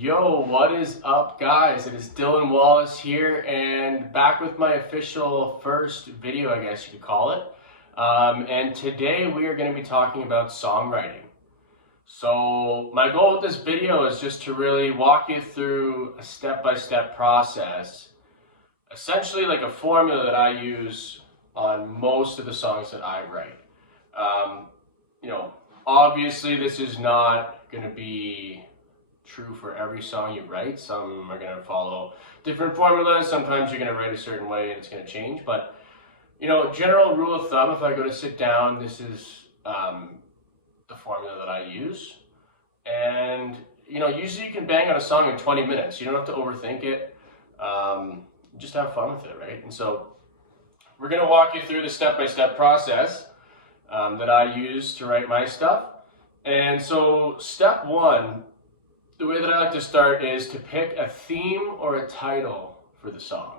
Yo, what is up, guys? It is Dylan Wallace here, and back with my official first video, I guess you could call it. And today we are going to be talking about songwriting. So my goal with this video is just to really walk you through a step-by-step process, essentially like a formula that I use on most of the songs that I write. Obviously this is not going to be true for every song you write. Some are going to follow different formulas. Sometimes you're going to write a certain way and it's going to change. But, general rule of thumb, if I go to sit down, this is the formula that I use. And, usually you can bang out a song in 20 minutes. You don't have to overthink it. Just have fun with it, right? And so we're going to walk you through the step-by-step process that I use to write my stuff. And so step one, the way that I like to start is to pick a theme or a title for the song.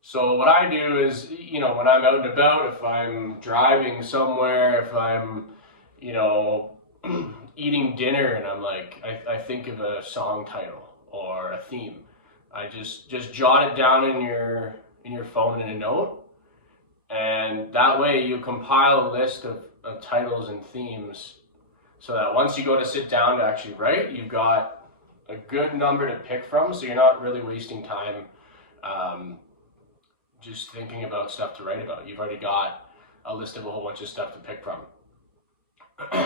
So what I do is, when I'm out and about, if I'm driving somewhere, if I'm, eating dinner and I'm like, I think of a song title or a theme. I just jot it down in your phone in a note. And that way you compile a list of titles and themes so that once you go to sit down to actually write, you've got a good number to pick from, so you're not really wasting time just thinking about stuff to write about. You've already got a list of a whole bunch of stuff to pick from.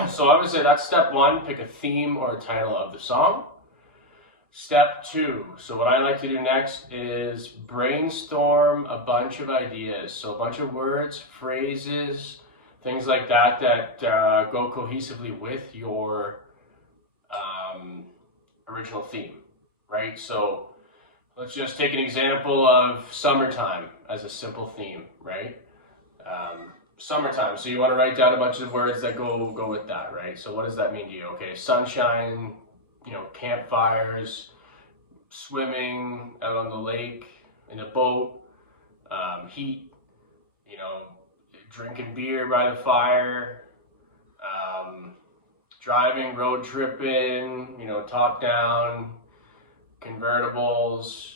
So I would say that's step one, pick a theme or a title of the song. Step two, so what I like to do next is brainstorm a bunch of ideas. So a bunch of words, phrases, things like that go cohesively with your original theme, right? So let's just take an example of summertime as a simple theme, right? Summertime, so you want to write down a bunch of words that go with that, right? So what does that mean to you? Okay, sunshine, campfires, swimming out on the lake, in a boat, heat, drinking beer by the fire, driving, road tripping, top down, convertibles,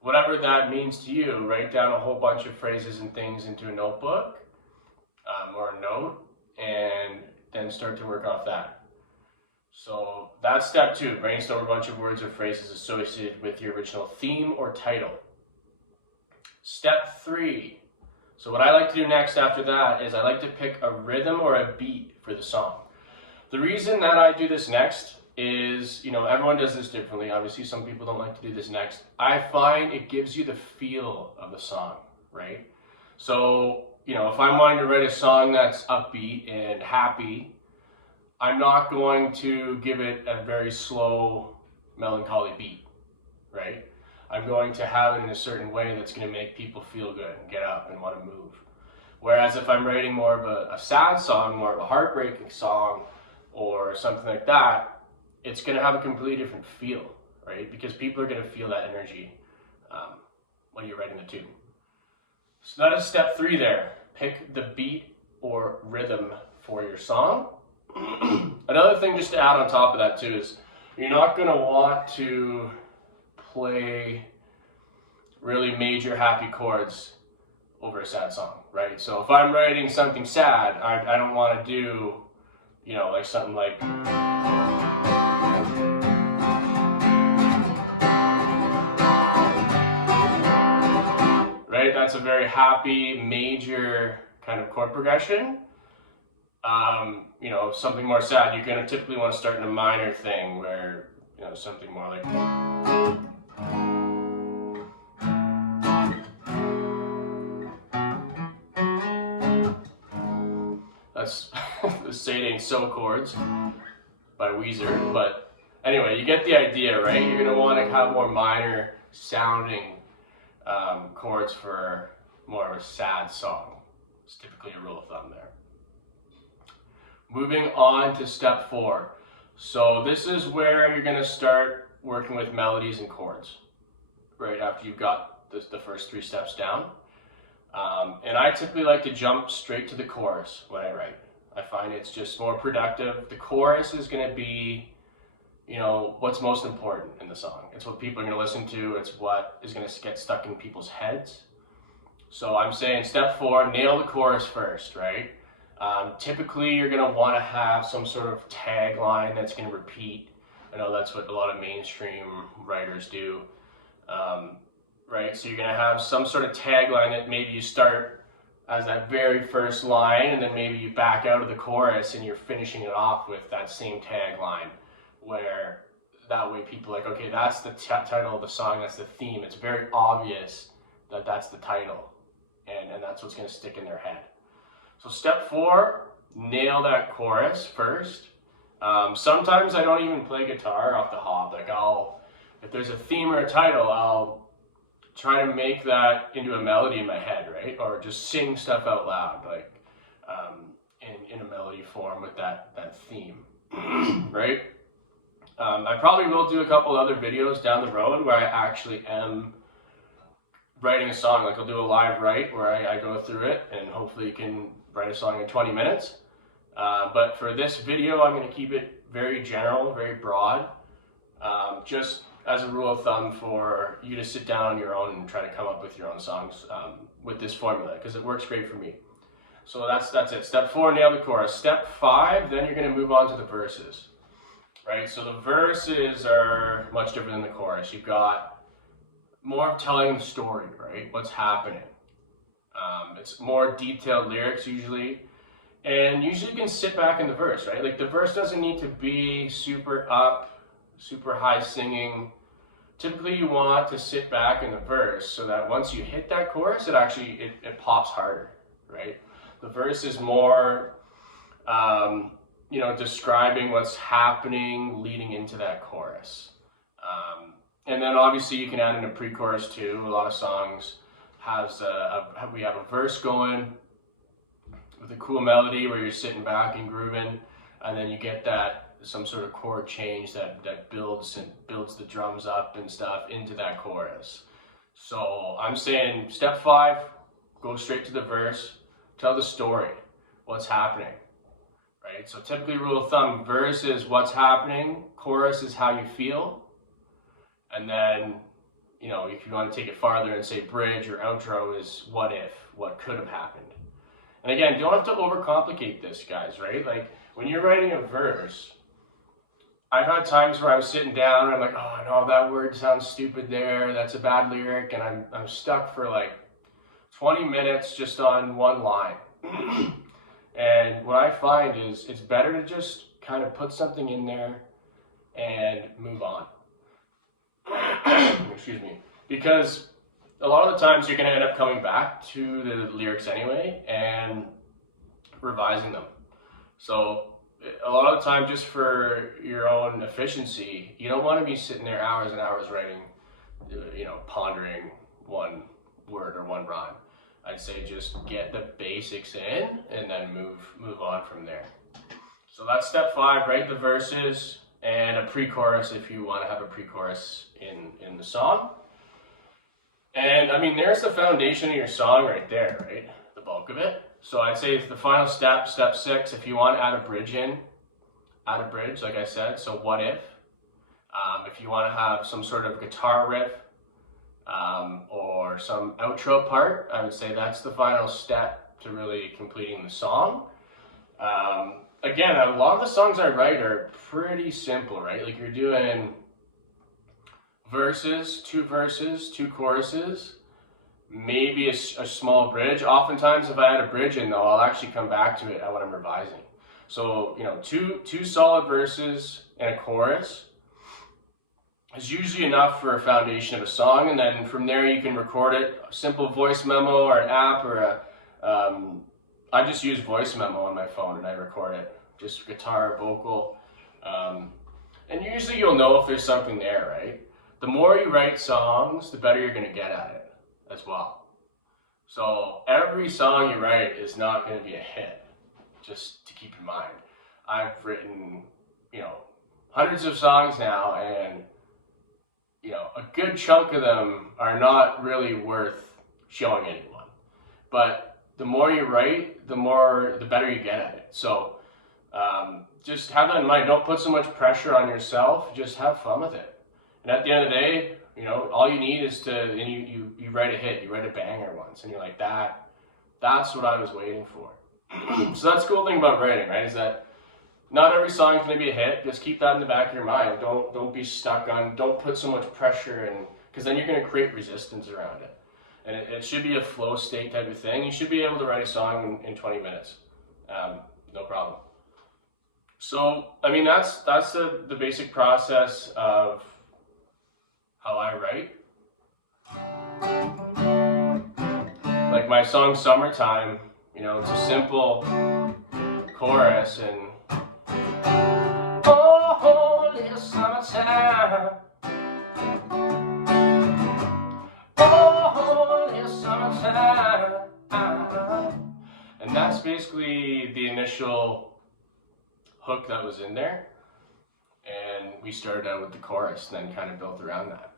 whatever that means to you. Write down a whole bunch of phrases and things into a notebook or a note, and then start to work off that. So that's step two, brainstorm a bunch of words or phrases associated with your original theme or title. Step three, so what I like to do next after that is I like to pick a rhythm or a beat for the song. The reason that I do this next is, everyone does this differently. Obviously, some people don't like to do this next. I find it gives you the feel of the song, right? So, if I'm wanting to write a song that's upbeat and happy, I'm not going to give it a very slow, melancholy beat, right? I'm going to have it in a certain way that's going to make people feel good and get up and want to move. Whereas if I'm writing more of a sad song, more of a heartbreaking song, or something like that, it's going to have a completely different feel, right? Because people are going to feel that energy when you're writing the tune. So that is step three there. Pick the beat or rhythm for your song. Another thing just to add on top of that too is you're not going to want to play really major happy chords over a sad song, right? So if I'm writing something sad, I don't want to do, like something like, right? That's a very happy major kind of chord progression. Something more sad, you're going to typically want to start in a minor thing where, something more like, that's Say It Ain't So Chords by Weezer, but anyway, you get the idea, right? You're going to want to have more minor sounding chords for more of a sad song. It's typically a rule of thumb there. Moving on to step four. So this is where you're going to start working with melodies and chords, right after you've got the first three steps down. And I typically like to jump straight to the chorus when I write. I find it's just more productive. The chorus is going to be you know, what's most important in the song. It's what people are going to listen to. It's what is going to get stuck in people's heads. So I'm saying step 4, nail the chorus first, right? Typically, you're going to want to have some sort of tagline that's going to repeat. I know that's what a lot of mainstream writers do, right? So you're going to have some sort of tagline that maybe you start as that very first line, and then maybe you back out of the chorus and you're finishing it off with that same tagline, where that way people are like, okay, that's the title of the song, that's the theme. It's very obvious that that's the title, and that's what's going to stick in their head. So step 4, nail that chorus first. Sometimes I don't even play guitar off the hop. Like if there's a theme or a title, I'll try to make that into a melody in my head, right? Or just sing stuff out loud, like in a melody form with that theme, right? I probably will do a couple other videos down the road where I actually am writing a song. Like I'll do a live write where I go through it, and hopefully you can write a song in 20 minutes. But for this video, I'm going to keep it very general, very broad, just as a rule of thumb for you to sit down on your own and try to come up with your own songs with this formula, because it works great for me. So that's it. Step 4, nail the chorus. Step 5, then you're going to move on to the verses, right? So the verses are much different than the chorus. You've got more of telling the story, right? What's happening. It's more detailed lyrics usually. And usually you can sit back in the verse, right? Like the verse doesn't need to be super up, super high singing. Typically you want to sit back in the verse so that once you hit that chorus, it pops harder, right? The verse is more, you know, describing what's happening leading into that chorus. And then obviously you can add in a pre-chorus too. A lot of songs we have a verse going with a cool melody where you're sitting back and grooving, and then you get some sort of chord change that builds the drums up and stuff into that chorus. So I'm saying step 5, go straight to the verse, tell the story, what's happening, right? So typically rule of thumb, verse is what's happening, chorus is how you feel, and then, you know, if you want to take it farther and say bridge or outro is what if, what could have happened. And again, you don't have to overcomplicate this, guys, right? Like when you're writing a verse, I've had times where I'm sitting down and I'm like, oh no, that word sounds stupid there, that's a bad lyric, and I'm stuck for like 20 minutes just on one line. And what I find is it's better to just kind of put something in there and move on. Excuse me. Because a lot of the times you're going to end up coming back to the lyrics anyway and revising them. So a lot of the time, just for your own efficiency, you don't want to be sitting there hours and hours writing, you know, pondering one word or one rhyme. I'd say just get the basics in and then move on from there. So that's step 5, write the verses and a pre-chorus if you want to have a pre-chorus in the song. And I mean, there's the foundation of your song right there, right? The bulk of it. So I'd say the final step, step 6, if you want to add a bridge like I said. So what if? If you want to have some sort of guitar riff or some outro part, I would say that's the final step to really completing the song. Again, a lot of the songs I write are pretty simple, right? Like you're doing verses, 2 choruses, maybe a small bridge. Oftentimes if I add a bridge in though, I'll actually come back to it at what I'm revising. So, you know, two solid verses and a chorus is usually enough for a foundation of a song, and then from there you can record it, a simple voice memo or an app or I just use voice memo on my phone and I record it, just guitar, vocal, and usually you'll know if there's something there, right? The more you write songs, the better you're going to get at it as well. So every song you write is not going to be a hit, just to keep in mind. I've written, you know, hundreds of songs now, and, you know, a good chunk of them are not really worth showing anyone. But the more you write, the better you get at it. So Just have that in mind. Don't put so much pressure on yourself. Just have fun with it. And at the end of the day, you know, all you need is to, and you write a hit, you write a banger once, and you're like, that's what I was waiting for. So that's the cool thing about writing, right? Is that not every song is going to be a hit. Just keep that in the back of your mind. Don't be stuck on, don't put so much pressure in, because then you're going to create resistance around it. And it should be a flow state type of thing. You should be able to write a song in 20 minutes. No problem. So, I mean, that's the basic process of how I write. Like my song Summertime, you know, it's a simple chorus and oh, little summertime, oh, little summertime. And that's basically the initial hook that was in there, and we started out with the chorus and then kind of built around that.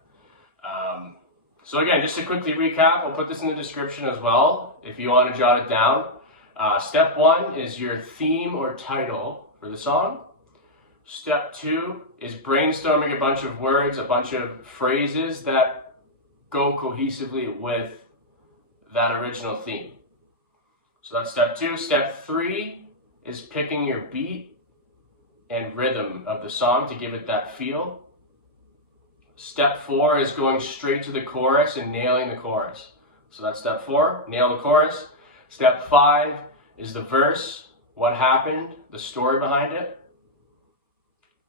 So again, just to quickly recap, I'll put this in the description as well if you want to jot it down. Step 1 is your theme or title for the song. Step 2 is brainstorming a bunch of words, a bunch of phrases that go cohesively with that original theme. So that's step 2. Step 3 is picking your beat and rhythm of the song to give it that feel. Step 4 is going straight to the chorus and nailing the chorus. So that's step 4, nail the chorus. Step 5 is the verse, what happened, the story behind it.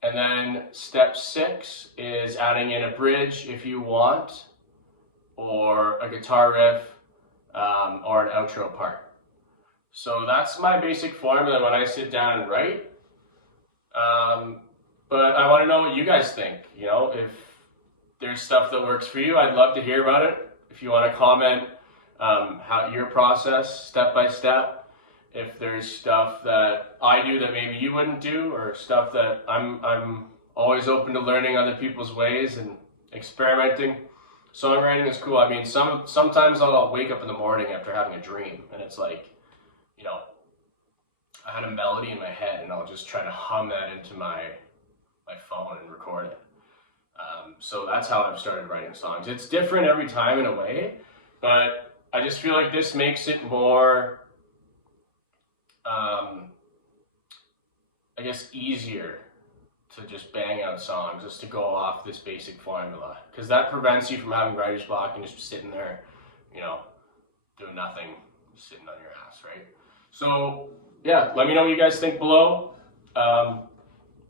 And then step 6 is adding in a bridge if you want, or a guitar riff, or an outro part. So that's my basic formula when I sit down and write. But I want to know what you guys think. You know, if there's stuff that works for you, I'd love to hear about it. If you want to comment how your process, step by step. If there's stuff that I do that maybe you wouldn't do, or stuff that I'm always open to learning other people's ways and experimenting. Songwriting is cool. I mean, sometimes I'll wake up in the morning after having a dream, and it's like, you know, I had a melody in my head, and I'll just try to hum that into my phone and record it. So that's how I've started writing songs. It's different every time in a way, but I just feel like this makes it more, I guess, easier to just bang out songs, just to go off this basic formula. Because that prevents you from having writer's block and just sitting there, you know, doing nothing, sitting on your ass, right? So, yeah, let me know what you guys think below.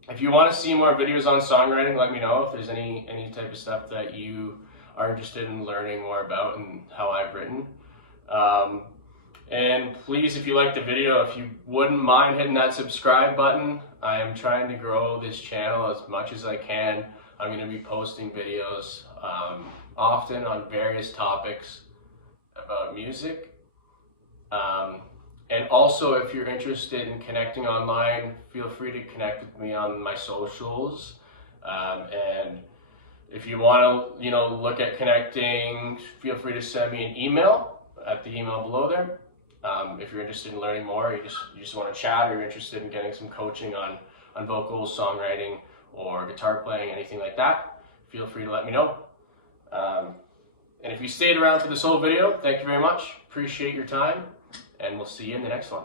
If you want to see more videos on songwriting, let me know if there's any type of stuff that you are interested in learning more about and how I've written. And please, if you liked the video, if you wouldn't mind hitting that subscribe button. I am trying to grow this channel as much as I can. I'm going to be posting videos often on various topics about music. And also, if you're interested in connecting online, feel free to connect with me on my socials. And if you want to, you know, look at connecting, feel free to send me an email at the email below there. If you're interested in learning more, you just want to chat, or you're interested in getting some coaching on vocals, songwriting, or guitar playing, anything like that, feel free to let me know. And if you stayed around for this whole video, thank you very much. Appreciate your time, and we'll see you in the next one.